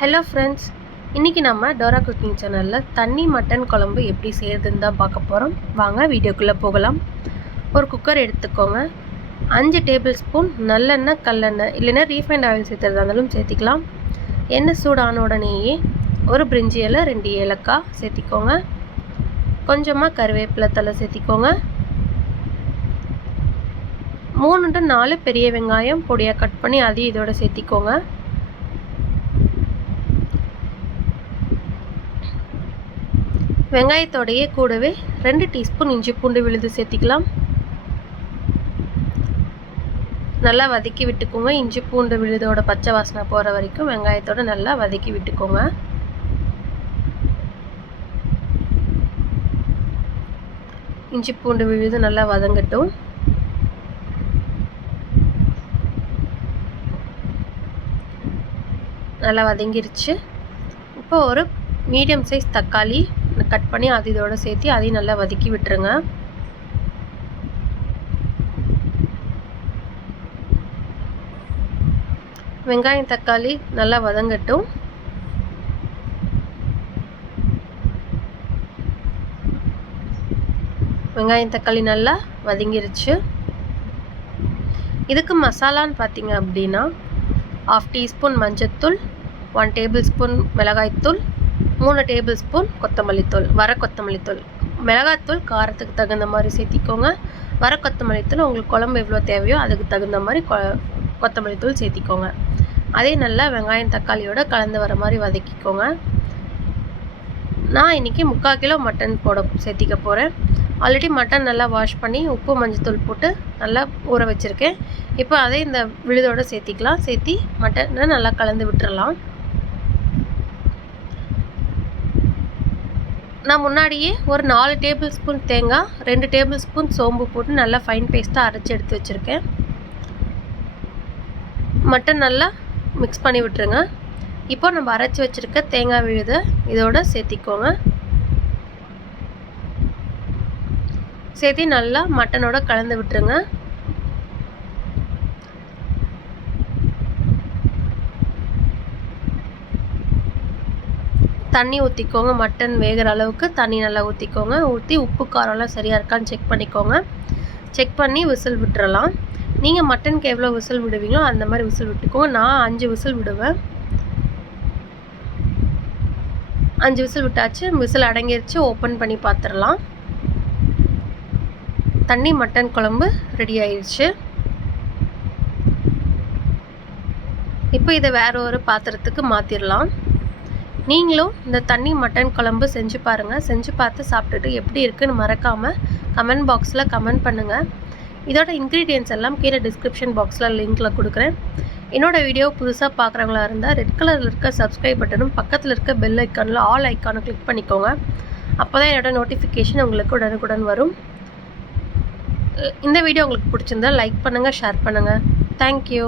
Hello friends, இன்றைக்கி நம்ம Dora cooking சேனலில் தண்ணி மட்டன் குழம்பு எப்படி செய்கிறதுன்னு தான் பார்க்க போகிறோம். வாங்க வீடியோக்குள்ளே போகலாம். ஒரு குக்கர் எடுத்துக்கோங்க. 5 டேபிள் ஸ்பூன் நல்லெண்ணெய், கல்லெண்ணெய் இல்லைன்னா ரீஃபைண்ட் ஆயில் சேர்த்துறதா இருந்தாலும் சேர்த்திக்கலாம். எண்ணெய் சூடான உடனேயே ஒரு பிரிஞ்சி இலை, 2 ஏலக்காய் சேர்த்திக்கோங்க. கொஞ்சமாக கருவேப்பிலை தலை சேர்த்திக்கோங்க. 3 to 4 பெரிய வெங்காயம் பொடியாக கட் பண்ணி அதையும் இதோட சேர்த்திக்கோங்க. வெங்காயத்தோடையே கூடவே 2 டீஸ்பூன் இஞ்சி பூண்டு விழுது சேர்த்திக்கலாம். நல்லா வதக்கி விட்டுக்கோங்க. இஞ்சி பூண்டு விழுதோட பச்சை வாசனை போகிற வரைக்கும் வெங்காயத்தோட நல்லா வதக்கி விட்டுக்கோங்க. இஞ்சி பூண்டு விழுது நல்லா வதங்கட்டும். நல்லா வதங்கிருச்சு. இப்போ ஒரு மீடியம் சைஸ் தக்காளி கட் பண்ணி அது இதோட சேர்த்து அதையும் நல்லா வதக்கி விட்டுருங்க. வெங்காயம் தக்காளி நல்லா வதங்கட்டும். வெங்காயம் தக்காளி நல்லா வதங்கிருச்சு. இதுக்கு மசாலான்னு பார்த்தீங்க அப்படின்னா 1/2 டீஸ்பூன் மஞ்சத்தூள், 1 டேபிள் ஸ்பூன் மிளகாய்த்தூள், 3 டேபிள் ஸ்பூன் கொத்தமல்லித்தூள், வர கொத்தமல்லித்தூள். மிளகாய்த்தூள் காரத்துக்கு தகுந்த மாதிரி சேர்த்திக்கோங்க. வர கொத்தமல்லித்தூள் உங்களுக்கு குழம்பு எவ்வளோ தேவையோ அதுக்கு தகுந்த மாதிரி கொத்தமல்லித்தூள் சேர்த்திக்கோங்க. அதே நல்லா வெங்காயம் தக்காளியோட கலந்து வர மாதிரி வதக்கிக்கோங்க. நான் இன்றைக்கி 3/4 கிலோ மட்டன் சேர்த்திக்க போகிறேன். ஆல்ரெடி மட்டன் நல்லா வாஷ் பண்ணி உப்பு மஞ்சத்தூள் போட்டு நல்லா ஊற வச்சுருக்கேன். இப்போ அதே இந்த விழுதோடு சேர்த்திக்கலாம். சேர்த்தி மட்டனை நல்லா கலந்து விட்டுறலாம். நான் முன்னாடியே ஒரு 4 டேபிள் ஸ்பூன் தேங்காய், 2 டேபிள் ஸ்பூன் சோம்பு போட்டு நல்லா ஃபைன் பேஸ்ட்டாக அரைச்சி எடுத்து வச்சுருக்கேன். மட்டன் நல்லா மிக்ஸ் பண்ணி விட்டுருங்க. இப்போ நம்ம அரைச்சி வச்சுருக்க தேங்காய் விழுதை இதோட சேர்த்திக்கோங்க. சேர்த்தி நல்லா மட்டனோட கலந்து விட்டுருங்க. தண்ணி ஊற்றிக்கோங்க. மட்டன் வேகிற அளவுக்கு தண்ணி நல்லா ஊற்றிக்கோங்க. ஊற்றி உப்பு காரம்லாம் சரியாக இருக்கான்னு செக் பண்ணிக்கோங்க. செக் பண்ணி விசில் விட்டுறலாம். நீங்கள் மட்டனுக்கு எவ்வளோ விசில் விடுவீங்களோ அந்த மாதிரி விசில் விட்டுக்கோங்க. நான் 5 விசில் விடுவேன். 5 விசில் விட்டாச்சு. விசில் அடங்கிருச்சு. ஓப்பன் பண்ணி பார்த்துடலாம். தண்ணி மட்டன் குழம்பு ரெடி ஆயிடுச்சு. இப்போ இதை வேறு ஒரு பாத்திரத்துக்கு மாற்றிடலாம். நீங்களும் இந்த தண்ணி மட்டன் குழம்பு செஞ்சு பாருங்கள். செஞ்சு பார்த்து சாப்பிட்டுட்டு எப்படி இருக்குன்னு மறக்காமல் கமெண்ட் பாக்ஸில் கமெண்ட் பண்ணுங்கள். இதோட இன்க்ரீடியன்ட்ஸ் எல்லாம் கீழே டிஸ்கிரிப்ஷன் பாக்ஸில் லிங்க்கில் கொடுக்குறேன். என்னோடய வீடியோ புதுசாக பார்க்குறவங்களா இருந்தால் ரெட் கலரில் இருக்க சப்ஸ்கிரைப் பட்டனும் பக்கத்தில் இருக்க பெல் ஐக்கானில் ஆல் ஐக்கானை கிளிக் பண்ணிக்கோங்க. அப்போ தான் என்னோடய நோட்டிஃபிகேஷன் உங்களுக்கு உடனுக்குடன் வரும். இந்த வீடியோ உங்களுக்கு பிடிச்சிருந்தால் லைக் பண்ணுங்கள், ஷேர் பண்ணுங்கள். தேங்க்யூ.